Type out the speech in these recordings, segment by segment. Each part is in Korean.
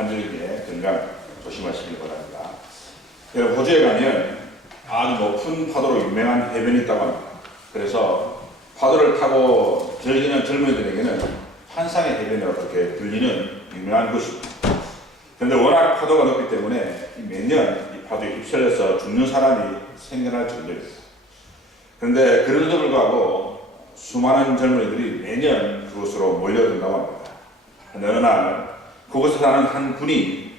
관절기의 건강 조심하시길 바랍니다. 여러분, 호주에 가면 아주 높은 파도로 유명한 해변이 있다고 합니다. 그래서 파도를 타고 즐기는 젊은이들에게는 환상의 해변이라고 그렇게 불리는 유명한 곳입니다. 그런데 워낙 파도가 높기 때문에 매년 이 파도에 휩쓸려서 죽는 사람이 생겨날 정도입니다. 그런데 그런데도 불구하고 수많은 젊은이들이 매년 그곳으로 몰려든다고 합니다. 어느 날 그곳에 사는 한 분이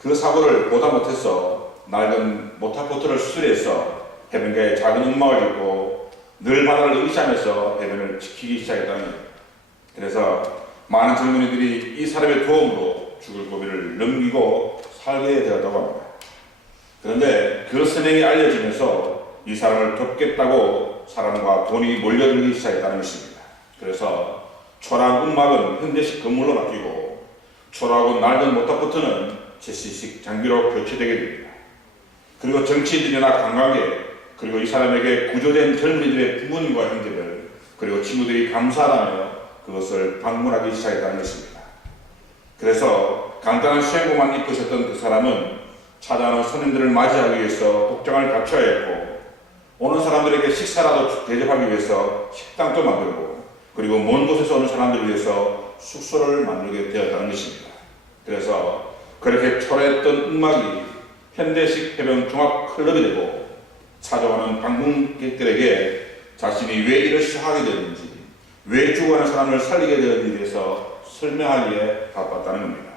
그 사고를 보다 못해서 낡은 모터보트를 수리해서 해변가에 작은 음악을 짓고 늘 바다를 의시하면서 해변을 지키기 시작했다는 겁니다. 그래서 많은 젊은이들이 이 사람의 도움으로 죽을 고비를 넘기고 살게 되었다고 합니다. 그런데 그 선행이 알려지면서 이 사람을 돕겠다고 사람과 돈이 몰려들기 시작했다는 것입니다. 그래서 초라한 음악은 현대식 건물로 바뀌고 초라하고 낡은 모터보트는 제시식 장비로 교체되게 됩니다. 그리고 정치인들이나 관광객, 그리고 이 사람에게 구조된 젊은이들의 부모님과 형제들, 그리고 친구들이 감사하며 그것을 방문하기 시작했다는 것입니다. 그래서 간단한 수행복만 입으셨던 그 사람은 찾아오는 손님들을 맞이하기 위해서 복장을 갖춰야 했고, 오는 사람들에게 식사라도 대접하기 위해서 식당도 만들고, 그리고 먼 곳에서 오는 사람들을 위해서 숙소를 만들게 되었다는 것입니다. 그래서 그렇게 초라했던 음악이 현대식 해변 종합 클럽이 되고 찾아오는 방문객들에게 자신이 왜 이를 하게 되었는지, 왜 죽어가는 사람을 살리게 되었는지에 대해서 설명하기에 바빴다는 겁니다.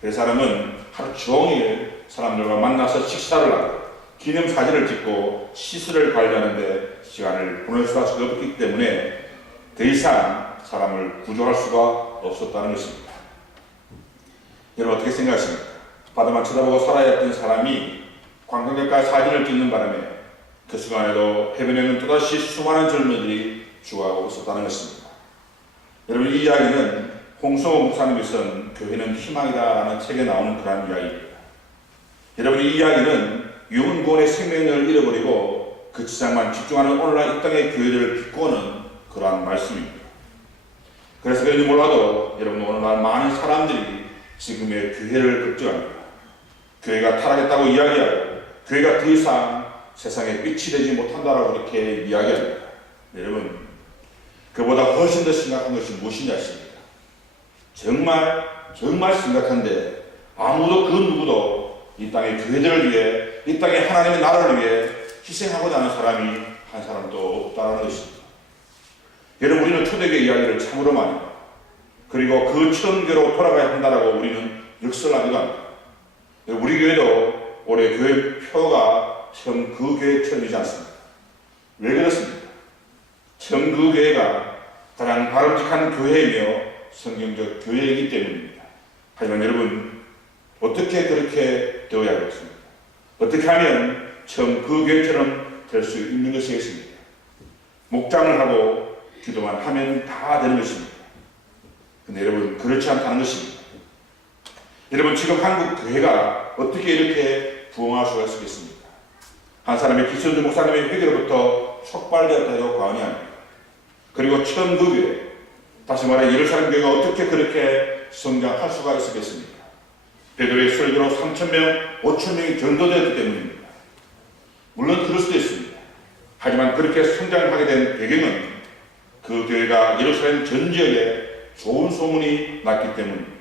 그 사람은 하루 종일 사람들과 만나서 식사를 하고 기념사진을 찍고 시설을 관리하는데 시간을 보낼 수밖에 없기 때문에 더 이상 사람을 구조할 수가 없었다는 것입니다. 여러분, 어떻게 생각하십니까? 바다만 쳐다보고 살아야 했던 사람이 관광객과 사진을 찍는 바람에 그 순간에도 해변에는 또다시 수많은 젊은이들이 죽어가고 있었다는 것입니다. 여러분, 이 이야기는 홍성호 목사님이 쓴 교회는 희망이다라는 책에 나오는 그런 이야기입니다. 여러분, 이 이야기는 유은구원의 생명력을 잃어버리고 그 지상만 집중하는 오늘날 이 땅의 교회를 비꼬는 그러한 말씀입니다. 그래서 그런지 몰라도 여러분, 오늘날 많은 사람들이 지금의 교회를 걱정합니다. 교회가 타락했다고 이야기하고 교회가 더 이상 세상에 빛이 되지 못한다라고 이렇게 이야기합니다. 여러분, 그보다 훨씬 더 심각한 것이 무엇인지 아십니까? 정말 심각한데 아무도 그 누구도 이 땅의 교회들을 위해, 이 땅의 하나님의 나라를 위해 희생하고자 하는 사람이 한 사람도 없다는 것입니다. 여러분, 우리는 초대교회 이야기를 참으로 많이 합니다. 그리고 그 천교로 돌아가야 한다라고 우리는 역설하기도 합니다. 우리 교회도 올해 교회 표가 처음 그 교회처럼이지 않습니다. 왜 그렇습니까? 처음 그 교회가 가장 바람직한 교회이며 성경적 교회이기 때문입니다. 하지만 여러분, 어떻게 그렇게 되어야겠습니까? 어떻게 하면 처음 그 교회처럼 될 수 있는 것이겠습니까? 목장을 하고 기도만 하면 다 되는 것입니다. 근데 여러분, 그렇지 않다는 것입니다. 여러분, 지금 한국 교회가 어떻게 이렇게 부흥할 수가 있겠습니까? 한 사람의 기선주 목사님의 회개로부터 촉발되었다 해도 과언이 아닙니다. 그리고 처음 그 교회, 다시 말해 예루살렘 교회가 어떻게 그렇게 성장할 수가 있었겠습니까? 베드로의 설교로 3,000명, 5,000명이 전도되었기 때문입니다. 물론 그럴 수도 있습니다. 하지만 그렇게 성장하게 된 배경은 그 교회가 예루살렘 전 지역에 좋은 소문이 났기 때문입니다.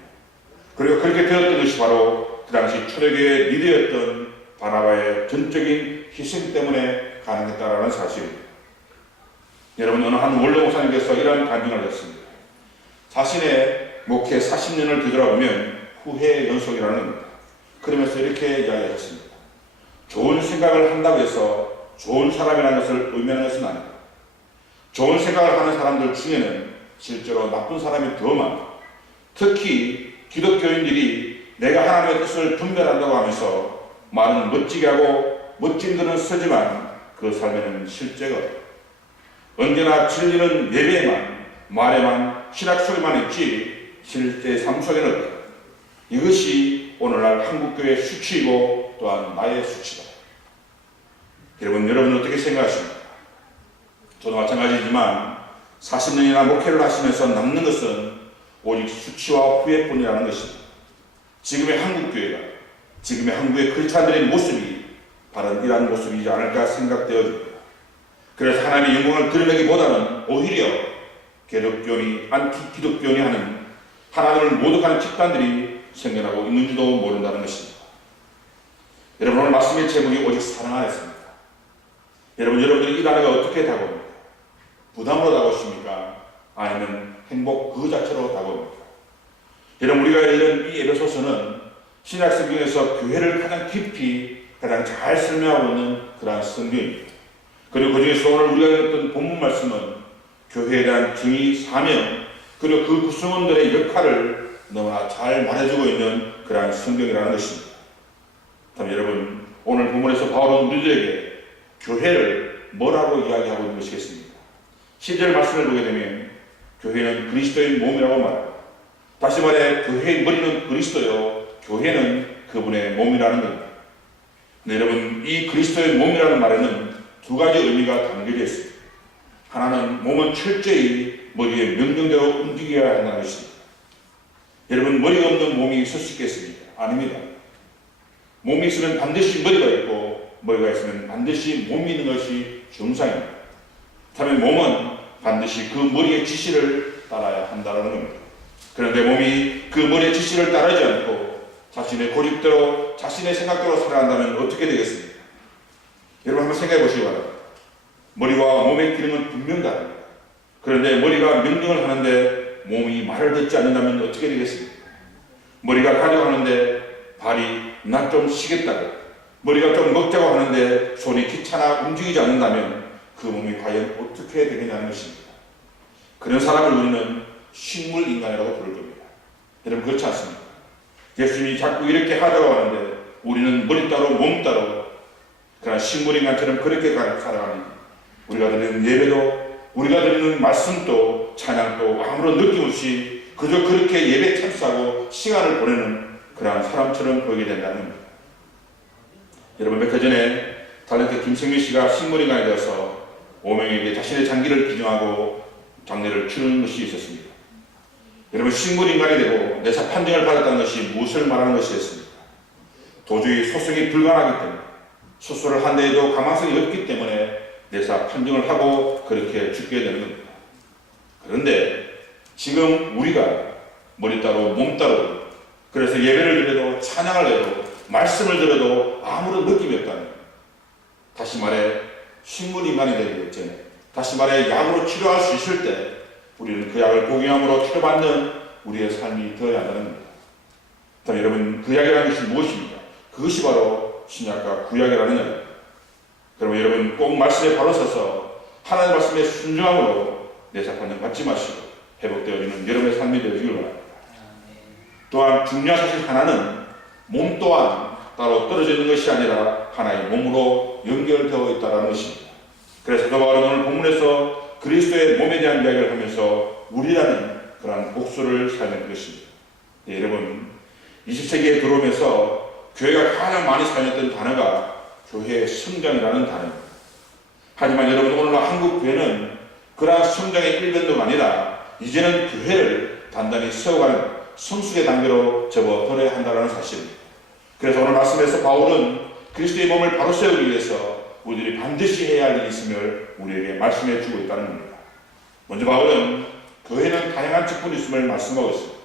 그리고 그렇게 되었던 것이 바로 그 당시 초대교회의 리더였던 바나바의 전적인 희생 때문에 가능했다라는 사실입니다. 여러분, 어느 한 원로 목사님께서 이러한 간증을 했습니다. 자신의 목회 40년을 뒤돌아보면 후회 연속이라는 겁니다. 그러면서 이렇게 이야기하셨습니다. 좋은 생각을 한다고 해서 좋은 사람이라는 것을 의미하는 것은 아니다. 좋은 생각을 하는 사람들 중에는 실제로 나쁜 사람이 더 많다. 특히 기독교인들이 내가 하나님의 뜻을 분별한다고 하면서 말은 멋지게 하고 멋진 글은 쓰지만 그 삶에는 실제가 없다. 언제나 진리는 예배에만, 말에만, 신학 속에만 있지 실제 삶 속에는 없다. 이것이 오늘날 한국교회의 수치이고 또한 나의 수치다. 여러분 어떻게 생각하십니까? 저도 마찬가지지만 40년이나 목회를 하시면서 남는 것은 오직 수치와 후회뿐이라는 것입니다. 지금의 한국교회가, 지금의 한국의 크리스찬들의 모습이 바로 이러한 모습이지 않을까 생각되어집니다. 그래서 하나님의 영광을 드러내기보다는 오히려 기독교인이 안티기독교인이 하는 하나님을 모독하는 집단들이 생겨나고 있는지도 모른다는 것입니다. 여러분, 오늘 말씀의 제목이 오직 사랑 안에서입니다. 여러분들이 이 단어가 어떻게 다가옵니까? 부담으로 다가오십니까? 아니면 행복 그 자체로 다가옵니까? 여러분, 우리가 읽은 이 에베소서는 신약 성경에서 교회를 가장 깊이 가장 잘 설명하고 있는 그러한 성경입니다. 그리고 그 중에서 오늘 우리가 읽었던 본문 말씀은 교회에 대한 정의, 사명, 그리고 그 구성원들의 역할을 너무나 잘 말해주고 있는 그러한 성경이라는 것입니다. 그럼 여러분, 오늘 본문에서 바울은 우리들에게 교회를 뭐라고 이야기하고 있는 것이겠습니까? 10절 말씀을 보게 되면 교회는 그리스도의 몸이라고 말합니다. 다시 말해 교회의 머리는 그리스도요, 교회는 그분의 몸이라는 겁니다. 근데 여러분, 이 그리스도의 몸이라는 말에는 두 가지 의미가 담겨져 있습니다. 하나는 몸은 철저히 머리의 명령대로 움직여야 한다는 것입니다. 여러분, 머리가 없는 몸이 있을 수 있겠습니까? 아닙니다. 몸이 있으면 반드시 머리가 있고 머리가 있으면 반드시 몸이 있는 것이 정상입니다. 그렇다면 몸은 반드시 그 머리의 지시를 따라야 한다는 겁니다. 그런데 몸이 그 머리의 지시를 따르지 않고 자신의 고집대로 자신의 생각대로 살아간다면 어떻게 되겠습니까? 여러분, 한번 생각해 보시기 바랍니다. 머리와 몸의 기능은 분명 다릅니다. 그런데 머리가 명령을 하는데 몸이 말을 듣지 않는다면 어떻게 되겠습니까? 머리가 가려고 하는데 발이 나 좀 쉬겠다고, 머리가 좀 먹자고 하는데 손이 귀찮아 움직이지 않는다면 그 몸이 과연 어떻게 되느냐는 것입니다. 그런 사람을 우리는 식물인간이라고 부를 겁니다. 여러분, 그렇지 않습니까? 예수님이 자꾸 이렇게 하자고 하는데 우리는 머리 따로 몸 따로 그런 식물인간처럼 그렇게 살아가는, 우리가 드리는 예배도, 우리가 드리는 말씀도, 찬양도 아무런 느낌 없이 그저 그렇게 예배 참석하고 시간을 보내는 그러한 사람처럼 보이게 된다는 겁니다. 여러분, 몇 해 전에 탤런트 김성민 씨가 식물인간이 되어서 5명에게 자신의 장기를 기증하고 장례를 치르는 것이 있었습니다. 여러분, 식물인간이 되고 내사 판정을 받았다는 것이 무엇을 말하는 것이었습니까? 도저히 소송이 불가능하기 때문에, 수술을 한 데에도 가망성이 없기 때문에 내사 판정을 하고 그렇게 죽게 되는 겁니다. 그런데 지금 우리가 머리 따로 몸 따로, 그래서 예배를 드려도 찬양을 해도 말씀을 들어도 아무런 느낌이 없다는, 다시 말해 식물인간이 되기 전에, 다시 말해 약으로 치료할 수 있을 때 우리는 그 약을 복용함으로 치료받는 우리의 삶이 되어야 한다는 겁니다. 그럼 여러분, 그 약이라는 것이 무엇입니까? 그것이 바로 신약과 구약이라는 겁니다. 그러면 여러분, 꼭 말씀에 바로 서서 하나님의 말씀에 순종함으로 내사 판정 받지 마시고 회복되어지는 여러분의 삶이 되어지길 바랍니다. 또한 중요한 사실 하나는 몸 또한 따로 떨어져 있는 것이 아니라 하나의 몸으로 연결되어 있다는 것입니다. 그래서 바울은 오늘 본문에서 그리스도의 몸에 대한 이야기를 하면서 우리라는 그러한 복수를 사용한 것입니다. 네, 여러분, 20세기에 들어오면서 교회가 가장 많이 사용했던 단어가 교회의 성장이라는 단어입니다. 하지만 여러분, 오늘날 한국 교회는 그러한 성장의 일변도가 아니라 이제는 교회를 단단히 세워가는 성숙의 단계로 접어들어야 한다는 사실입니다. 그래서 오늘 말씀에서 바울은 그리스도의 몸을 바로 세우기 위해서 우리들이 반드시 해야 할 일이 있음을 우리에게 말씀해 주고 있다는 겁니다. 먼저 바울은 교회는 다양한 직분이 있음을 말씀하고 있습니다.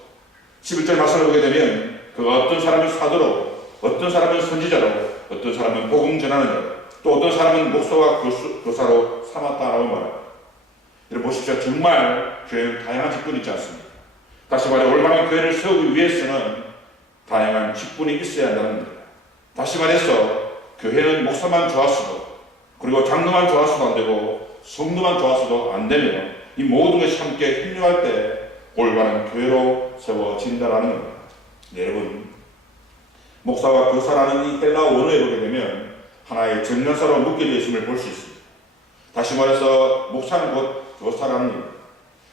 11절 말씀을 보게 되면 그가 어떤 사람은 사도로, 어떤 사람은 선지자로, 어떤 사람은 복음 전하는 자로, 또 어떤 사람은 목사와 교사로 삼았다라고 말합니다. 여러분 보십시오. 정말 교회는 다양한 직분이 있지 않습니까? 다시 말해 올바른 교회를 세우기 위해서는 다양한 직분이 있어야 한다는 겁니다. 다시 말해서 교회는 목사만 좋았어도, 그리고 장로만 좋았어도 안 되고 성도만 좋았어도 안 되며 이 모든 것이 함께 협력할 때 올바른 교회로 세워진다라는 겁니다. 네, 여러분, 목사와 교사라는 이 헬라어 원어에 보게 되면 하나의 전면사로 묶여져 있음을 볼 수 있습니다. 다시 말해서 목사는 곧 교사라는 겁니다.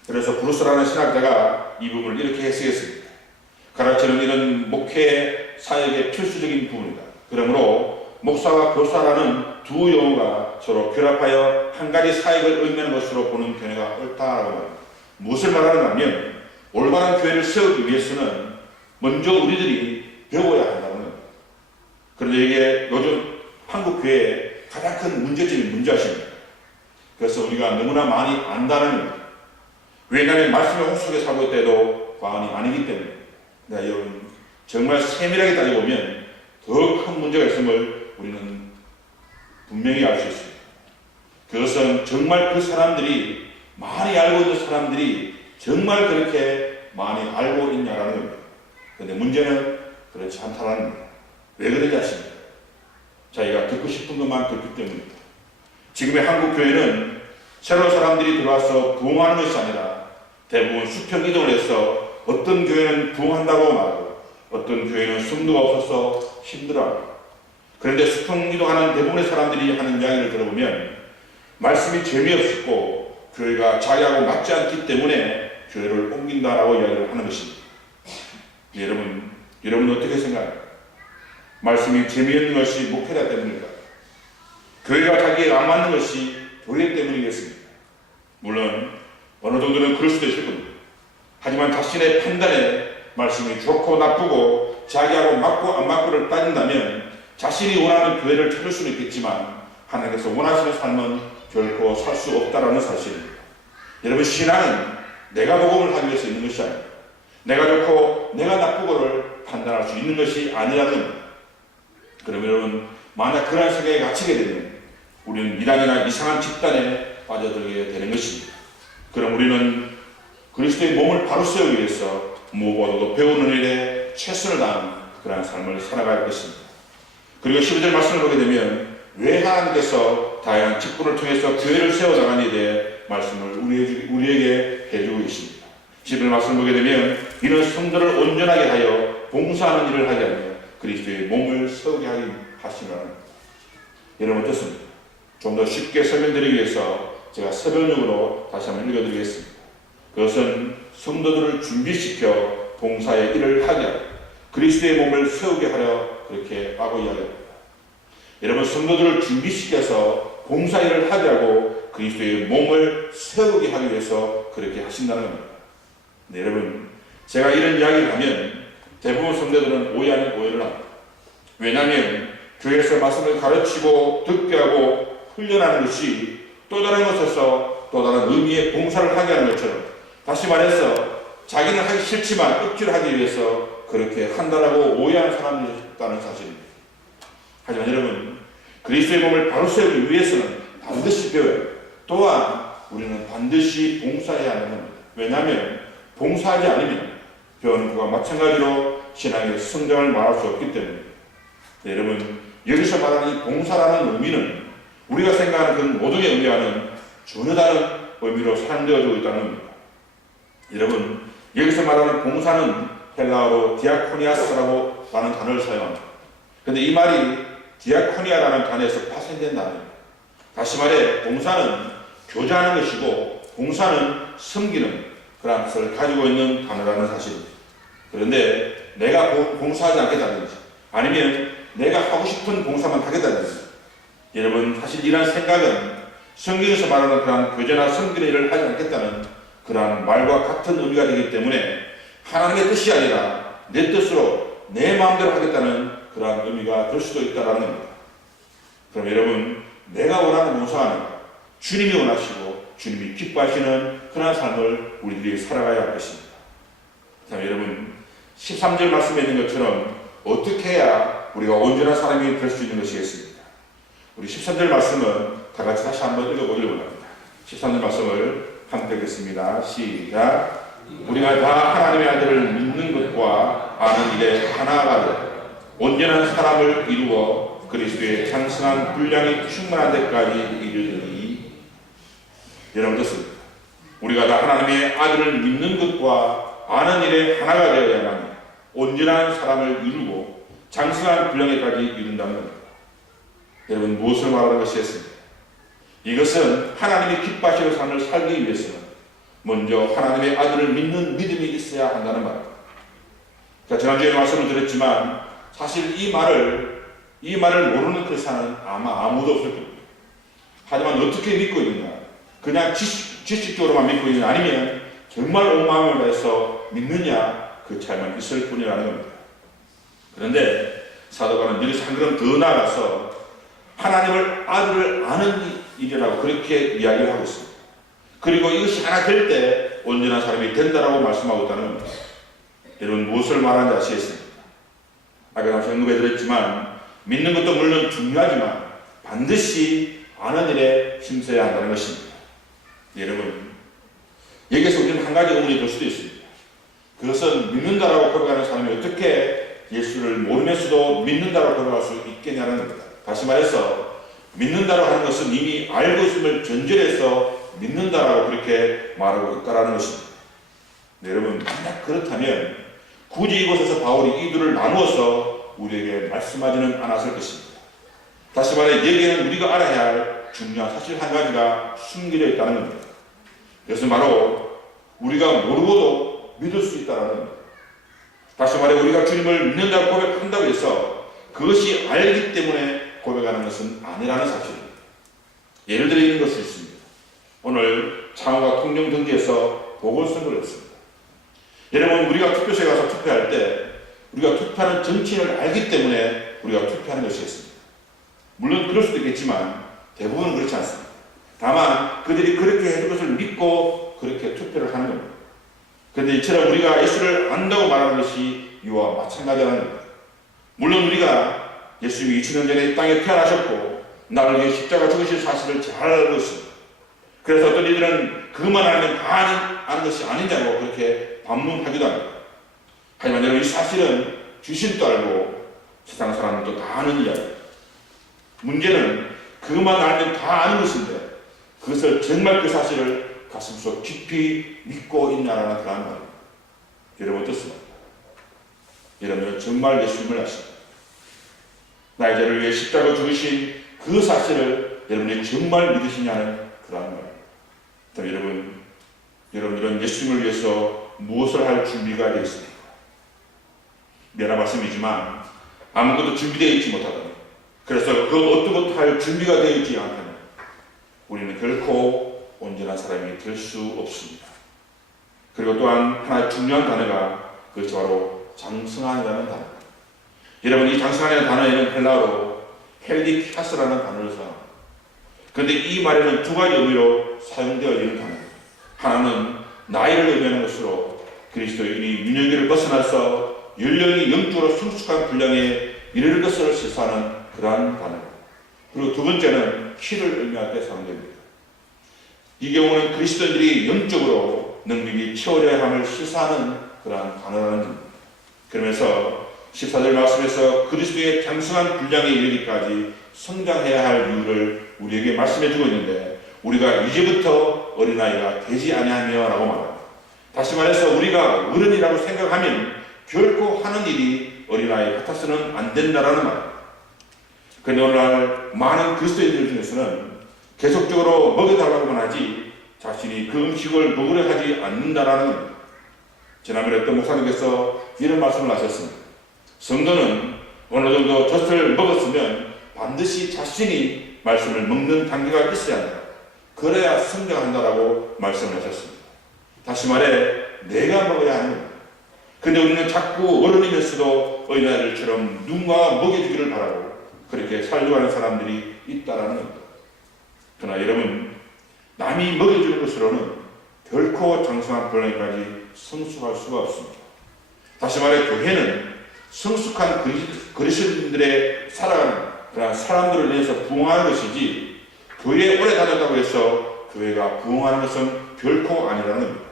그래서 브루스라는 신학자가 이 부분을 이렇게 해석했습니다. 가르치는 이런 목회 사역의 필수적인 부분이다. 그러므로 목사와 교사라는 두 용어가 서로 결합하여 한 가지 사역을 의미하는 것으로 보는 견해가 옳다라고 말합니다. 무엇을 말하는가 하면 올바른 교회를 세우기 위해서는 먼저 우리들이 배워야 한다는 겁니다. 그런데 이게 요즘 한국 교회의 가장 큰 문제점이 문제아십니다. 그래서 우리가 너무나 많이 안다는 겁니다. 왜냐하면 말씀의 홍수 속에 살고 있을 때도 과언이 아니기 때문에. 여러분, 정말 세밀하게 따져보면 더 큰 문제가 있음을 우리는 분명히 알 수 있습니다. 그것은 정말 그 사람들이, 많이 알고 있는 사람들이 정말 그렇게 많이 알고 있냐라는 겁니다. 그런데 문제는 그렇지 않다는 겁니다. 왜 그런지 아십니까? 자기가 듣고 싶은 것만 듣기 때문입니다. 지금의 한국 교회는 새로운 사람들이 들어와서 부흥하는 것이 아니라 대부분 수평 이동을 해서 어떤 교회는 부흥한다고 말하고 어떤 교회는 성도가 없어서 힘들어하고, 그런데 수평 이동하는 대부분의 사람들이 하는 이야기를 들어보면 말씀이 재미없고 교회가 자기하고 맞지 않기 때문에 교회를 옮긴다라고 이야기를 하는 것입니다. 여러분 어떻게 생각합니까? 말씀이 재미없는 것이 목회자 때문일까? 교회가 자기에 안 맞는 것이 교회 때문이겠습니까? 물론 어느 정도는 그럴 수도 있을 겁니다. 하지만 자신의 판단에 말씀이 좋고 나쁘고 자기하고 맞고 안 맞고를 따진다면 자신이 원하는 교회를 찾을 수는 있겠지만 하나님께서 원하시는 삶은 결코 살 수 없다라는 사실입니다. 여러분, 신앙은 내가 복음을 하기 위해서 있는 것이 아닙니다. 내가 좋고 내가 나쁘고를 판단할 수 있는 것이 아니라는 겁니다. 그럼 여러분, 만약 그런 생각에 갇히게 되면 우리는 이단이나 이상한 집단에 빠져들게 되는 것입니다. 그럼 우리는 그리스도의 몸을 바로 세우기 위해서 무엇보다도 배우는 일에 최선을 다하는 그러한 삶을 살아가야 할 것입니다. 그리고 12절 말씀을 보게 되면 왜 하나님께서 다양한 직분을 통해서 교회를 세워나가는에 대해 말씀을 우리에게 해주고 계십니다. 11절 말씀을 보게 되면 이는 성도를 온전하게 하여 봉사하는 일을 하게 하며 그리스도의 몸을 세우게 하시라는 겁니다. 여러분 어떻습니까? 좀 더 쉽게 설명드리기 위해서 제가 새벽용으로 다시 한번 읽어드리겠습니다. 그것은 성도들을 준비시켜 봉사의 일을 하게 하고 그리스도의 몸을 세우게 하려 그렇게 하고 이야기합니다. 여러분, 성도들을 준비시켜서 봉사 일을 하게 하고 그리스도의 몸을 세우게 하기 위해서 그렇게 하신다는 겁니다. 네, 여러분, 제가 이런 이야기를 하면 대부분 성도들은 오해를 합니다. 왜냐하면 교회에서 말씀을 가르치고 듣게 하고 훈련하는 것이 또 다른 곳에서 또 다른 의미의 봉사를 하게 하는 것처럼, 다시 말해서 자기는 하기 싫지만 억지로 하기 위해서 그렇게 한다라고 오해하는 사람들이 있다는 사실입니다. 하지만 여러분, 그리스도의 몸을 바로 세우기 위해서는 반드시 배워야 해요. 또한 우리는 반드시 봉사해야 하는 겁니다. 왜냐하면 봉사하지 않으면 배우는 것과 마찬가지로 신앙의 성장을 말할 수 없기 때문입니다. 네, 여러분, 여기서 말하는 이 봉사라는 의미는 우리가 생각하는 그 모든 의미와는 전혀 다른 의미로 사용되어지고 있다는 겁니다. 여러분, 여기서 말하는 봉사는 헬라어로 디아코니아스라고 하는 단어를 사용합니다. 그런데 이 말이 디아코니아라는 단어에서 파생된 단어입니다. 다시 말해 봉사는 교제하는 것이고 봉사는 섬기는 그런 뜻을 가지고 있는 단어라는 사실입니다. 그런데 내가 봉사하지 않겠다든지 아니면 내가 하고 싶은 봉사만 하겠다든지, 여러분 사실 이런 생각은 성경에서 말하는 그런 교제나 섬기는 일을 하지 않겠다는 그러한 말과 같은 의미가 되기 때문에 하나님의 뜻이 아니라 내 뜻으로 내 마음대로 하겠다는 그러한 의미가 될 수도 있다는 겁니다. 그럼 여러분, 내가 원하는 봉사는 주님이 원하시고 주님이 기뻐하시는 그러한 삶을 우리들이 살아가야 할 것입니다. 자, 여러분, 13절 말씀에 있는 것처럼 어떻게 해야 우리가 온전한 사람이 될 수 있는 것이겠습니까? 우리 13절 말씀은 다 같이 다시 한번 읽어보려고 합니다. 13절 말씀을 함께 읽겠습니다. 시작. 우리가 다 하나님의 아들을 믿는 것과 아는 일에 하나가 되어 온전한 사람을 이루어 그리스도의 장성한 분량이 충만한 데까지 이르리니. 여러분 어떻습니까? 우리가 다 하나님의 아들을 믿는 것과 아는 일에 하나가 되어야만 온전한 사람을 이루고 장성한 분량에까지 이룬다는 겁니다. 여러분, 무엇을 말하는 것이겠습니까? 이것은 하나님이 기뻐하시는 삶을 살기 위해서는 먼저 하나님의 아들을 믿는 믿음이 있어야 한다는 말입니다. 자, 지난주에 말씀을 드렸지만 사실 이 말을 모르는 크리스찬은 아마 아무도 없을 겁니다. 하지만 어떻게 믿고 있느냐? 그냥 지식적으로만 믿고 있느냐? 아니면 정말 온 마음을 다해서 믿느냐? 그 차이만 있을 뿐이라는 겁니다. 그런데 사도바울은 여기서 한 걸음 더 나아가서 하나님을 아들을 아는 일이라고 그렇게 이야기를 하고 있습니다. 그리고 이것이 하나 될 때 온전한 사람이 된다라고 말씀하고 있다는 겁니다. 여러분 무엇을 말하는지 아시겠습니까? 아까 잠시 언급해 드렸지만 믿는 것도 물론 중요하지만 반드시 아는 일에 힘써야 한다는 것입니다. 여러분 여기서 우리는 한 가지 의문이 들 수도 있습니다. 그것은 믿는다라고 고백하는 사람이 어떻게 예수를 모르면서도 믿는다라고 고백할 수 있겠냐는 겁니다. 다시 말해서 믿는다라고 하는 것은 이미 알고 있음을 전제해서 믿는다라고 그렇게 말하고 있다는 것입니다. 네, 여러분 만약 그렇다면 굳이 이곳에서 바울이 이 둘을 나누어서 우리에게 말씀하지는 않았을 것입니다. 다시 말해 여기에는 우리가 알아야 할 중요한 사실 한 가지가 숨겨져 있다는 겁니다. 그것은 바로 우리가 모르고도 믿을 수 있다는 겁니다. 다시 말해 우리가 주님을 믿는다고 고백한다고 해서 그것이 알기 때문에 고백하는 것은 아니라는 사실입니다. 예를 들어 이런 것이 있습니다. 오늘 창호가 통령 등기에서 보궐선거를 했습니다. 여러분 우리가 투표소에 가서 투표할 때 우리가 투표하는 정치인을 알기 때문에 우리가 투표하는 것이었습니다. 물론 그럴 수도 있겠지만 대부분은 그렇지 않습니다. 다만 그들이 그렇게 해줄 것을 믿고 그렇게 투표를 하는 겁니다. 그런데 이처럼 우리가 예수를 안다고 말하는 것이 이와 마찬가지라는 겁니다. 물론 우리가 예수님이 2000년 전에 이 땅에 태어나셨고 나를 위해 십자가 죽으실 사실을 잘 알고 있습니다. 그래서 어떤 이들은 그것만 알면 다 아는 것이 아니냐고 그렇게 반문하기도 합니다. 하지만 여러분 이 사실은 귀신도 알고 세상 사람들도 다 아는 이야기입니다. 문제는 그것만 알면 다 아는 것인데 그것을 정말 그 사실을 가슴속 깊이 믿고 있냐라는 그런 말입니다. 여러분 어떻습니까? 여러분은 정말 예수님을 아십니까? 나의 죄를 위해 십자가 죽으신 그 사실을 여러분이 정말 믿으시냐는 그런 말입니다. 여러분들은 예수님을 위해서 무엇을 할 준비가 되어 있습니까? 미안한 말씀이지만 아무것도 준비되어 있지 못하다니 그래서 그 어떤 것도 할 준비가 되어 있지 않다면 우리는 결코 온전한 사람이 될 수 없습니다. 그리고 또한 하나의 중요한 단어가 그것이 바로 장성한이라는 단어입니다. 여러분 이 장성한이라는 단어에는 헬라어로 헬디캬스라는 단어를 사용합니다. 그런데 이 말에는 두 가지 의미로 사용되어지는 단어입니다. 하나는 나이를 의미하는 것으로 그리스도인이 유년기를 벗어나서 연령이 영적으로 성숙한 분량에 이르는 것을 시사하는 그러한 단어입니다. 그리고 두 번째는 키를 의미할 때 사용됩니다. 이 경우는 그리스도인들이 영적으로 능력이 채워져야 함을 시사하는 그러한 단어라는 겁니다. 그러면서 14절 말씀에서 그리스도의 장성한 분량에 이르기까지 성장해야 할 이유를 우리에게 말씀해 주고 있는데 우리가 이제부터 어린아이가 되지 아니하며 라고 말합니다. 다시 말해서 우리가 어른이라고 생각하면 결코 하는 일이 어린아이 같아서는 안 된다라는 말입니다. 그런데 오늘날 많은 그리스도인들 중에서는 계속적으로 먹여달라고만 하지 자신이 그 음식을 먹으려 하지 않는다라는 겁니다. 지난번에 어떤 목사님께서 이런 말씀을 하셨습니다. 성도는 어느 정도 젖을 먹었으면 반드시 자신이 말씀을 먹는 단계가 있어야 한다. 그래야 성장한다라고 말씀을 하셨습니다. 다시 말해 내가 먹어야 하는 겁니다. 그런데 우리는 자꾸 어른이면서도 어린아이들처럼 누군가 먹여주기를 바라고 그렇게 살려고 하는 사람들이 있다라는 겁니다. 그러나 여러분 남이 먹여주는 것으로는 결코 장성한 분량까지 성숙할 수가 없습니다. 다시 말해 교회는 성숙한 그리스도인들의 살아가는 그런 사람들을 위해서 부흥하는 것이지 교회에 오래 다녔다고 해서 교회가 부흥하는 것은 결코 아니라는 겁니다.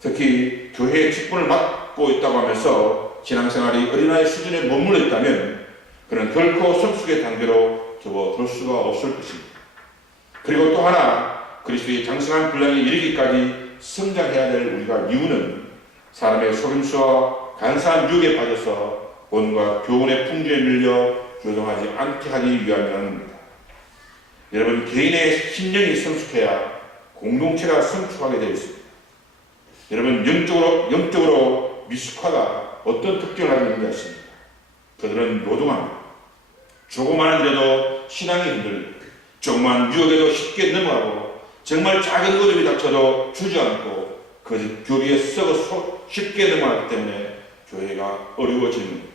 특히 교회의 직분을 맡고 있다고 하면서 신앙생활이 어린아이 수준에 머물러 있다면 그는 결코 성숙의 단계로 접어들 수가 없을 것입니다. 그리고 또 하나 그리스도의 장성한 분량에 이르기까지 성장해야 될 우리가 이유는 사람의 속임수와 간사한 유혹에 빠져서 온갖 교훈의 풍조에 밀려 교정하지 않게 하기 위함이라는 겁니다. 여러분 개인의 심령이 성숙해야 공동체가 성숙하게 되어 있습니다. 여러분 영적으로 미숙화가 어떤 특징을 가지고 있는지 아십니까? 그들은 노동합니다. 조그마한 일에도 신앙이 흔들리고 조그마한 유혹에도 쉽게 넘어가고 정말 작은 걸음이 닥쳐도 주저앉고 그 교리에 썩어 쉽게 넘어가기 때문에 교회가 어려워지는 겁니다.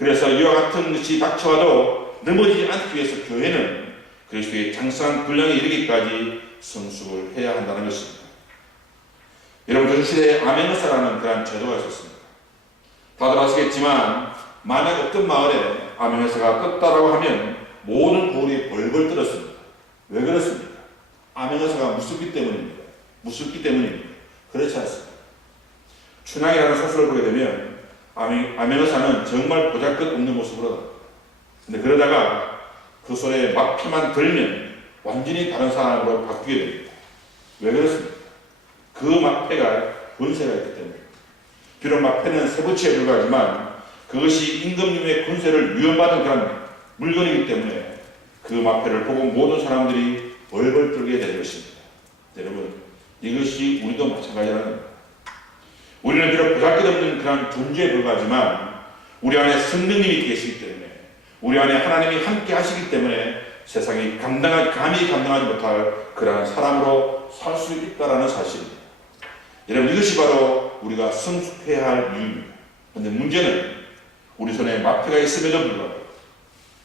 그래서 이와 같은 것이 닥쳐와도 넘어지지 않기 위해서 교회는 그리스도의 장성한 분량에 이르기까지 성숙을 해야 한다는 것입니다. 여러분, 그 시대에 아멘의사라는 그런 제도가 있었습니다. 다들 아시겠지만 만약 어떤 마을에 아멘의사가 떴다라고 하면 모든 고을이 벌벌 떨었습니다. 왜 그렇습니까? 아멘의사가 무섭기 때문입니다. 무섭기 때문입니다. 그렇지 않습니다. 춘향이라는 소설을 보게 되면 아멘의사는 정말 보잘것없는 모습으로 나옵니다. 근데 그러다가 그 손에 마피만 들면 완전히 다른 사람으로 바뀌게 됩니다. 왜 그렇습니까? 그 마패가 권세가 있기 때문입니다. 비록 마패는 세부치에 불과하지만 그것이 임금님의 권세를 위협받은 그런 물건이기 때문에 그 마패를 보고 모든 사람들이 벌벌 떨게 되는 것입니다. 여러분, 이것이 우리도 마찬가지라는 겁니다. 우리는 비록 보잘것없는 그런 존재에 불과하지만 우리 안에 성령님이 계시기 때문에, 우리 안에 하나님이 함께 하시기 때문에 세상이 감히 감당하지 못할 그러한 사람으로 살 수 있다는 사실입니다. 여러분, 이것이 바로 우리가 성숙해야 할 이유입니다. 그런데 문제는 우리 손에 마패가 있음에도 불구하고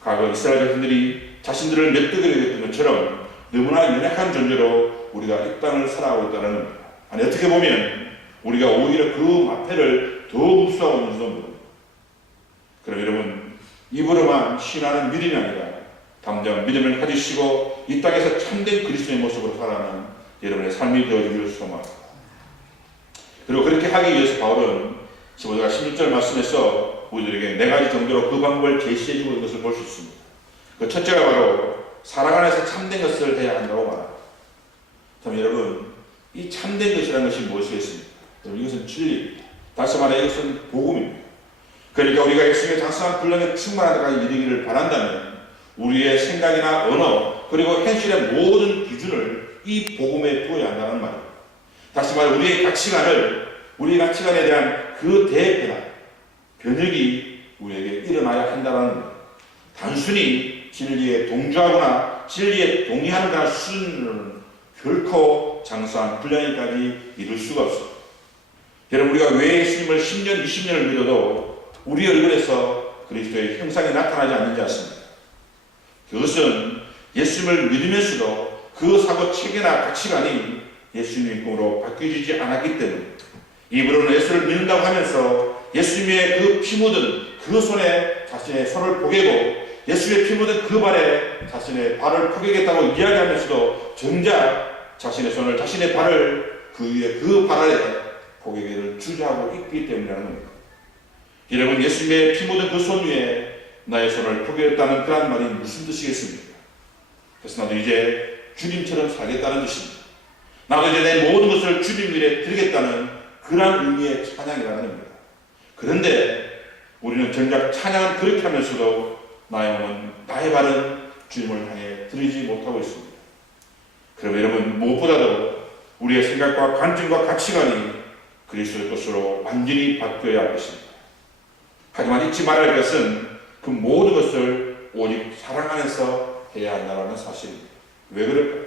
과거 이스라엘 자신들이 자신들을 메뚜기로 여겼던 것처럼 너무나 연약한 존재로 우리가 이 땅을 살아가고 있다는 겁니다. 아니, 어떻게 보면 우리가 오히려 그 마패를 더 흡수하고 있는 겁니다. 그럼 여러분, 입으로만 신하는 믿음이 아니라 담대한 믿음을 가지시고 이 땅에서 참된 그리스도의 모습으로 살아가는 여러분의 삶이 되어지기를 소망합니다. 그리고 그렇게 하기 위해서 바울은 15절 16절 말씀에서 우리들에게 4가지 정도로 그 방법을 제시해주고 있는 것을 볼 수 있습니다. 그 첫째가 바로 사랑 안에서 참된 것을 해야 한다고 말합니다. 그럼 여러분, 이 참된 것이라는 것이 무엇이겠습니까? 여러분, 이것은 진리입니다. 다시 말해 이것은 복음입니다. 그러니까 우리가 예수님의 장성한 분량에 충만한 데까지 이르기를 바란다면 우리의 생각이나 언어 그리고 현실의 모든 기준을 이 복음에 두어야 한다는 말입니다. 다시 말해 우리의 가치관에 대한 그 대변화, 변혁이 우리에게 일어나야 한다는 겁니다. 단순히 진리에 동조하거나 진리에 동의하는 그런 수준으로는 결코 장성한 분량에까지 이룰 수가 없습니다. 여러분, 우리가 왜 예수님을 10년, 20년을 믿어도 우리 얼굴에서 그리스도의 형상이 나타나지 않는지 아십니까? 그것은 예수님을 믿으면서도 그 사고 체계나 가치관이 예수님의 꿈으로 바뀌어지지 않았기 때문에 입으로는 예수를 믿는다고 하면서 예수님의 그 피 묻은 그 손에 자신의 손을 포개고 예수의 피 묻은 그 발에 자신의 발을 포개겠다고 이야기하면서도 정작 자신의 손을, 자신의 발을 그 위에 그 발 아래 포개기를 주저하고 있기 때문이라는 겁니다. 여러분, 예수님의 피 묻은 그 손 위에 나의 손을 포개했다는 그런 말이 무슨 뜻이겠습니까? 그래서 나도 이제 주님처럼 살겠다는 뜻입니다. 나도 이제 내 모든 것을 주님 위에 드리겠다는 그런 의미의 찬양이라는 겁니다. 그런데 우리는 정작 찬양은 그렇게 하면서도 나의 몸은, 나의 발은 주님을 향해 드리지 못하고 있습니다. 그럼 여러분, 무엇보다도 우리의 생각과 관점과 가치관이 그리스도의 것으로 완전히 바뀌어야 할 것입니다. 하지만 잊지 말아야 할 것은 그 모든 것을 오직 사랑 안에서 해야 한다는 사실입니다. 왜 그럴까요?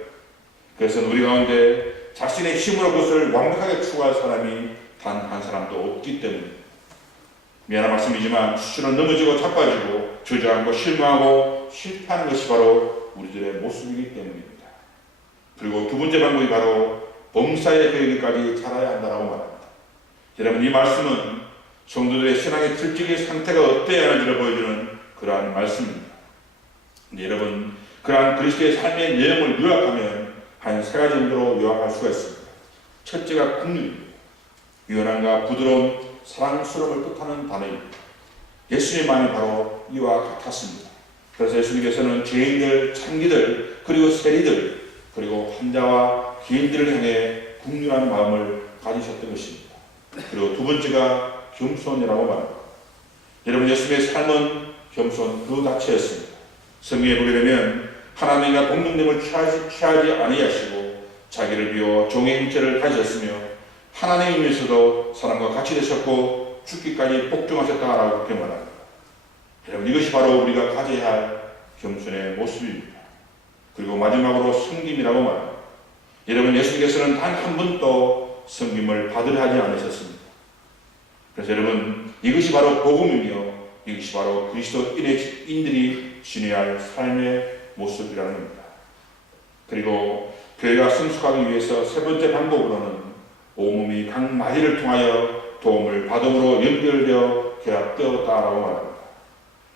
그래서 우리 가운데 자신의 힘으로 그것을 완벽하게 추구할 사람이 단 한 사람도 없기 때문입니다. 미안한 말씀이지만 수치는 넘어지고 자빠지고 주저앉고 실망하고 실패하는 것이 바로 우리들의 모습이기 때문입니다. 그리고 두 번째 방법이 바로 범사의 교육까지 자라야 한다고 말합니다. 여러분, 이 말씀은 성도들의 신앙의 실질적인 상태가 어때야 하는지를 보여주는 그러한 말씀입니다. 근데 여러분, 그러한 그리스도의 삶의 내용을 요약하면 한 3가지 정도로 요약할 수가 있습니다. 첫째가 긍휼입니다. 유연함과 부드러움, 사랑스러움을 뜻하는 단어입니다. 예수님만이 바로 이와 같았습니다. 그래서 예수님께서는 죄인들, 창기들, 그리고 세리들, 그리고 환자와 기인들을 향해 긍휼한 마음을 가지셨던 것입니다. 그리고 두 번째가 겸손이라고 말합니다. 여러분, 예수님의 삶은 겸손 그 자체였습니다. 성경에 보게 되면 하나님과 동등됨을 취하지 아니하시고 자기를 비워 종의 형체를 가지셨으며 하나님이면서도 사람과 같이 되셨고 죽기까지 복종하셨다라고 그렇게 말합니다. 여러분, 이것이 바로 우리가 가져야 할 겸손의 모습입니다. 그리고 마지막으로 섬김이라고 말합니다. 여러분, 예수님께서는 단 한 번도 섬김을 받으려 하지 않으셨습니다. 그래서 여러분, 이것이 바로 복음이며 이것이 바로 그리스도인들이 지녀야 할 삶의 모습이라는 겁니다. 그리고 교회가 성숙하기 위해서 세 번째 방법으로는 온몸이 각 마디를 통하여 도움을 받음으로 연결되어 결합되었다라고 말합니다.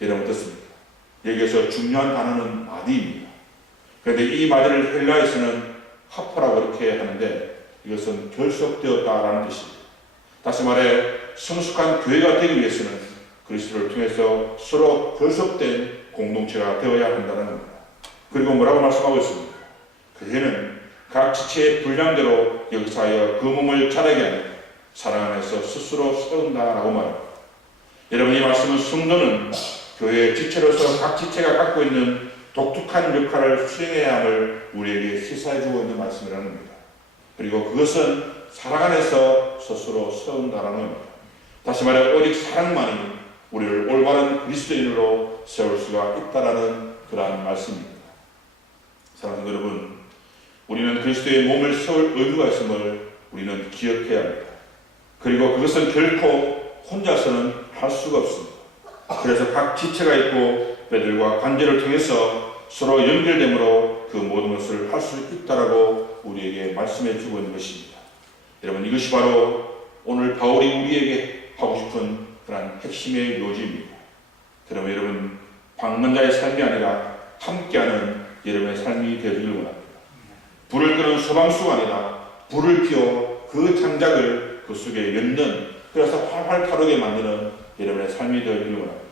여러분 어떻습니까? 여기에서 중요한 단어는 마디입니다. 그런데 이 마디를 헬라에서는 하퍼라고 이렇게 하는데 이것은 결속되었다라는 뜻입니다. 다시 말해 성숙한 교회가 되기 위해서는 그리스도를 통해서 서로 결속된 공동체가 되어야 한다는 겁니다. 그리고 뭐라고 말씀하고 있습니까? 교회는 각 지체의 분량대로 역사하여 그 몸을 자라게 하여 사랑 안에서 스스로 세운다라고 말합니다. 여러분 이 말씀은 성도는 교회의 지체로서 각 지체가 갖고 있는 독특한 역할을 수행해야 함을 우리에게 시사해주고 있는 말씀이라는 겁니다. 그리고 그것은 사랑 안에서 스스로 세운다라는 겁니다. 다시 말해 오직 사랑만이 우리를 올바른 그리스도인으로 세울 수가 있다라는 그러한 말씀입니다. 사랑하는 여러분, 우리는 그리스도의 몸을 세울 의무가 있음을 우리는 기억해야 합니다. 그리고 그것은 결코 혼자서는 할 수가 없습니다. 그래서 각 지체가 있고 뼈들과 관절을 통해서 서로 연결됨으로 그 모든 것을 할 수 있다라고 우리에게 말씀해 주고 있는 것입니다. 여러분 이것이 바로 오늘 바울이 우리에게 하고 싶은 그런 핵심의 요지입니다. 그러면 여러분 방문자의 삶이 아니라 함께하는 여러분의 삶이 되기를 원합니다. 불을 끄는 소방수가 아니라 불을 피워 그 장작을 그 속에 엮는, 그래서 활활 타오르게 만드는 여러분의 삶이 되기를 원합니다.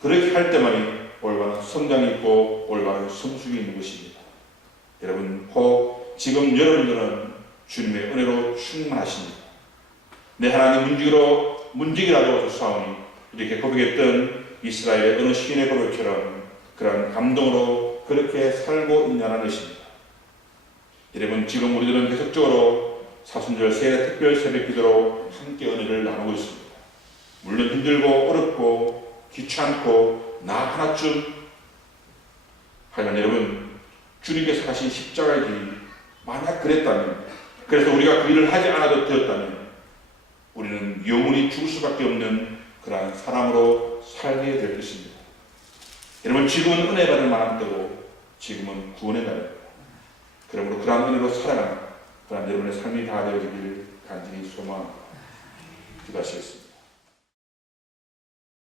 그렇게 할 때만이 올바른 성장이 있고 올바른 성숙이 있는 것입니다. 여러분 혹 지금 여러분들은 주님의 은혜로 충만하십니다. 내 하나님 문지기라도 좋사오니 이렇게 고백했던 이스라엘의 어느 시인의 고백처럼 그런 감동으로 그렇게 살고 있냐는 것입니다. 여러분 지금 우리들은 계속적으로 사순절 새 특별 새벽 기도로 함께 은혜를 나누고 있습니다. 물론 힘들고 어렵고 귀찮고 나 하나쯤, 하지만 여러분 주님께서 하신 십자가의 길이 만약 그랬다면, 그래서 우리가 그 일을 하지 않아도 되었다면 우리는 영원히 죽을 수밖에 없는 그러한 사람으로 살게 될 것입니다. 여러분 지금은 은혜 받을 만한 때고 지금은 구원의 날입니다. 그러므로 그러한 은혜로 살아가는 그러한 여러분의 삶이 다 되어지길 간절히 소망합니다. 기도하시겠습니다.